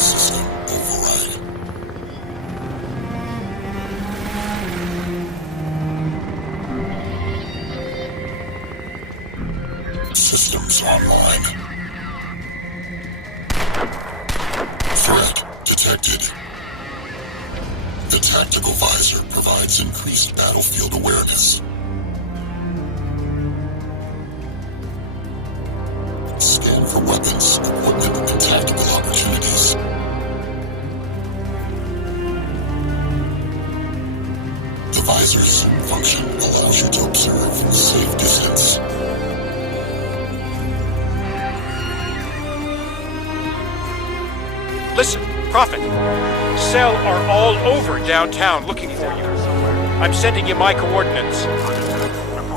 System override. Systems online. Threat detected. The tactical visor provides increased battlefield awareness. Scan for weapons, equipment, and tactical opportunities. The visor's zoom function allows you to observe from a safe distance. Listen, Prophet. Cell are all over downtown looking for you. I'm sending you my coordinates.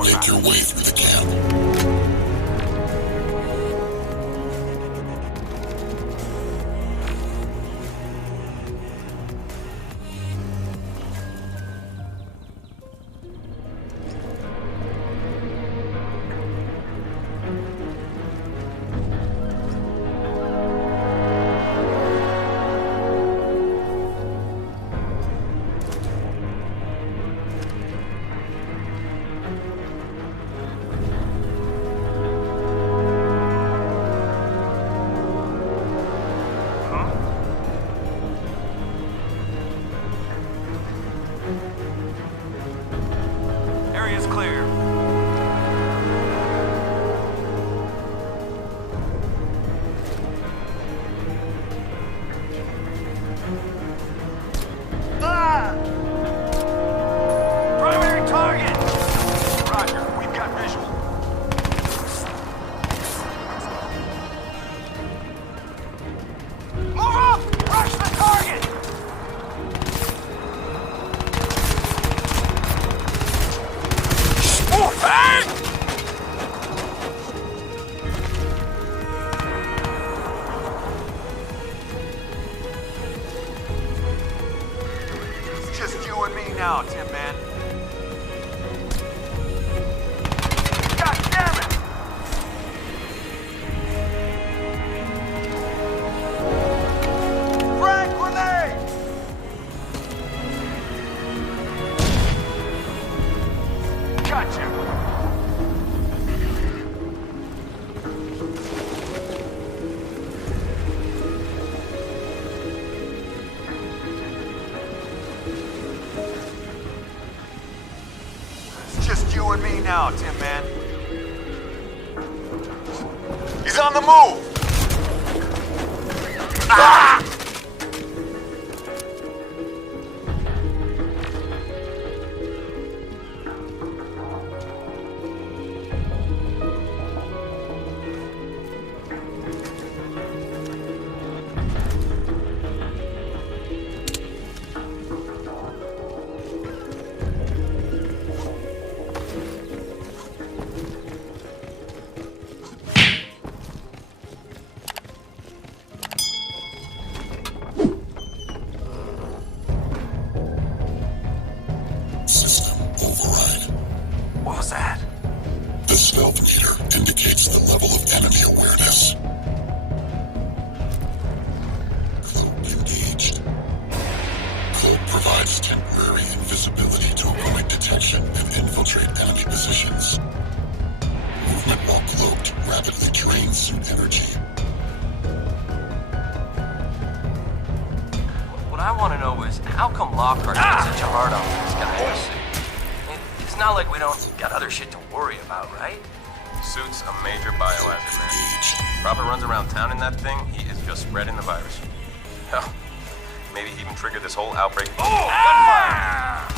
Make your way through the camp. Area's clear. Primary target! Roger, we've got visual. Move up! Rush the target! It's just you and me now, Tim, man. God damn it! Frag grenade! Gotcha! It's just you and me now, Tim, man. He's on the move! Ah! System override. What was that? The stealth meter indicates the level of enemy awareness. Cloak engaged. Cloak provides temporary invisibility to avoid detection and infiltrate enemy positions. Movement while cloaked rapidly drains suit energy. What I want to know is, how come Lockhart got such a hard on for this guy in the suit? It's not like we don't got other shit to worry about, right? Suit's a major biohazard, man. Robert runs around town in that thing, he is just spreading the virus. Hell, maybe even trigger this whole outbreak. Oh! Gunfire!